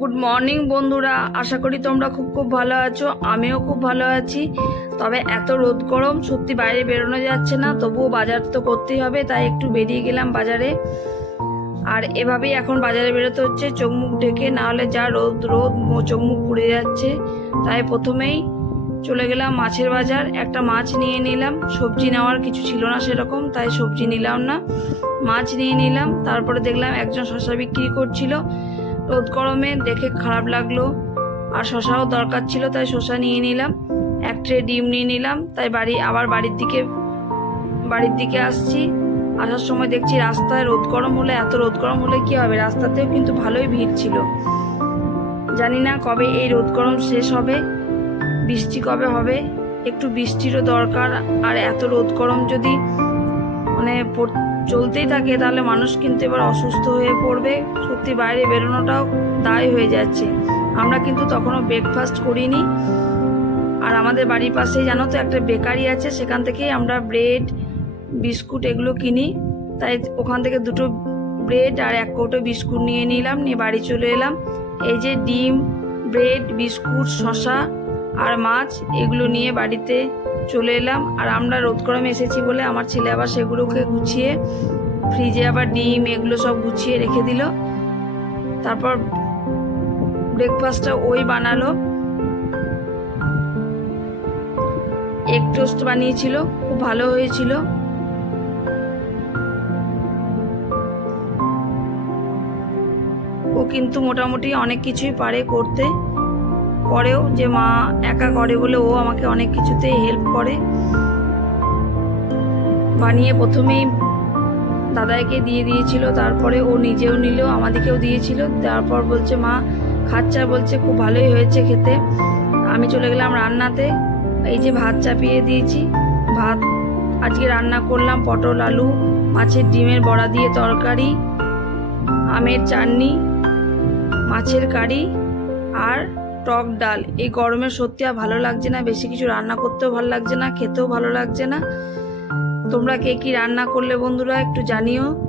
Good morning বন্ধুরা, আশা করি তোমরা খুব ভালো আছো। আমিও খুব ভালো আছি। তবে এত রোদ গরম, সত্যি বাইরে বেরোনো যাচ্ছে না। তবুও বাজার তো করতেই হবে, তাই একটু বেরিয়ে গেলাম বাজারে। আর এভাবেই এখন বাজারে বেরোতে হচ্ছে চোখ মুখ ঢেকে, না হলে যা রোদ রোদ চোখ মুখ পুড়ে যাচ্ছে। তাই প্রথমেই চলে গেলাম মাছের বাজার। একটা মাছ নিয়ে নিলাম, সবজি নেওয়ার কিছু ছিল না সেরকম, তাই সবজি নিলাম না, মাছ নিয়ে নিলাম। তারপরে দেখলাম একজন শশা বিক্রি করছিল। রোদ গরমে দেখে খারাপ লাগলো, আর শশাও দরকার ছিল, তাই শশা নিয়ে নিলাম। এক ট্রে ডিম নিয়ে নিলাম। তাই বাড়ির দিকে আসছি। আসার সময় দেখছি রাস্তায় এত রোদ গরম হলে কি হবে, রাস্তাতেও কিন্তু ভালোই ভিড় ছিল। জানি না কবে এই রোদ গরম শেষ হবে, বৃষ্টি কবে হবে। একটু বৃষ্টিরও দরকার। আর এত রোদ গরম যদি চলতেই থাকে, তাহলে মানুষ কিন্তু এবার অসুস্থ হয়ে পড়বে। সত্যি বাইরে বেরোনোটাও দায় হয়ে যাচ্ছে। আমরা কিন্তু তখনও ব্রেকফাস্ট করিনি। আর আমাদের বাড়ির পাশেই জানো তো একটা বেকারি আছে, সেখান থেকেই আমরা ব্রেড বিস্কুট এগুলো কিনি। তাই ওখান থেকে 2টো ব্রেড আর 1 কৌটো বিস্কুট নিয়ে নিলাম, নিয়ে বাড়ি চলে এলাম। এই যে ডিম, ব্রেড, বিস্কুট, শশা আর মাছ এগুলো নিয়ে বাড়িতে চলে এলাম। আর আমরা রোদ গরমে এসেছি বলে আমার ছেলে আবার সেগুলোকে গুছিয়ে ফ্রিজে আবার ডিম এগুলো সব গুছিয়ে রেখে দিল। তারপর ব্রেকফাস্টটা ওই বানালো। এগ টোস্ট বানিয়েছিল, খুব ভালো হয়েছিল। ও কিন্তু মোটামুটি অনেক কিছুই পারে করতে, করেও, যে মা একা করে বলে ও আমাকে অনেক কিছুতে হেল্প করে। বানিয়ে প্রথমেই দাদাইকে দিয়ে দিয়েছিল, তারপরে ও নিজেও নিল, আমাদেরকেও দিয়েছিল। তারপর বলছে মা খাচ্ছে, বলছে খুব ভালোই হয়েছে খেতে। আমি চলে গেলাম রান্নাতে। এই যে ভাত চাপিয়ে দিয়েছি। ভাত আজকে রান্না করলাম পটল আলু, মাছের ডিমের বড়া দিয়ে তরকারি, আমের চাটনি, মাছের কারি আর টক ডাল। এই গরমে সত্যি আর ভালো লাগছে না, বেশি কিছু রান্না করতেও ভালো লাগছে না, খেতেও ভালো লাগছে না। তোমরা কে কি রান্না করলে বন্ধুরা একটু জানিও।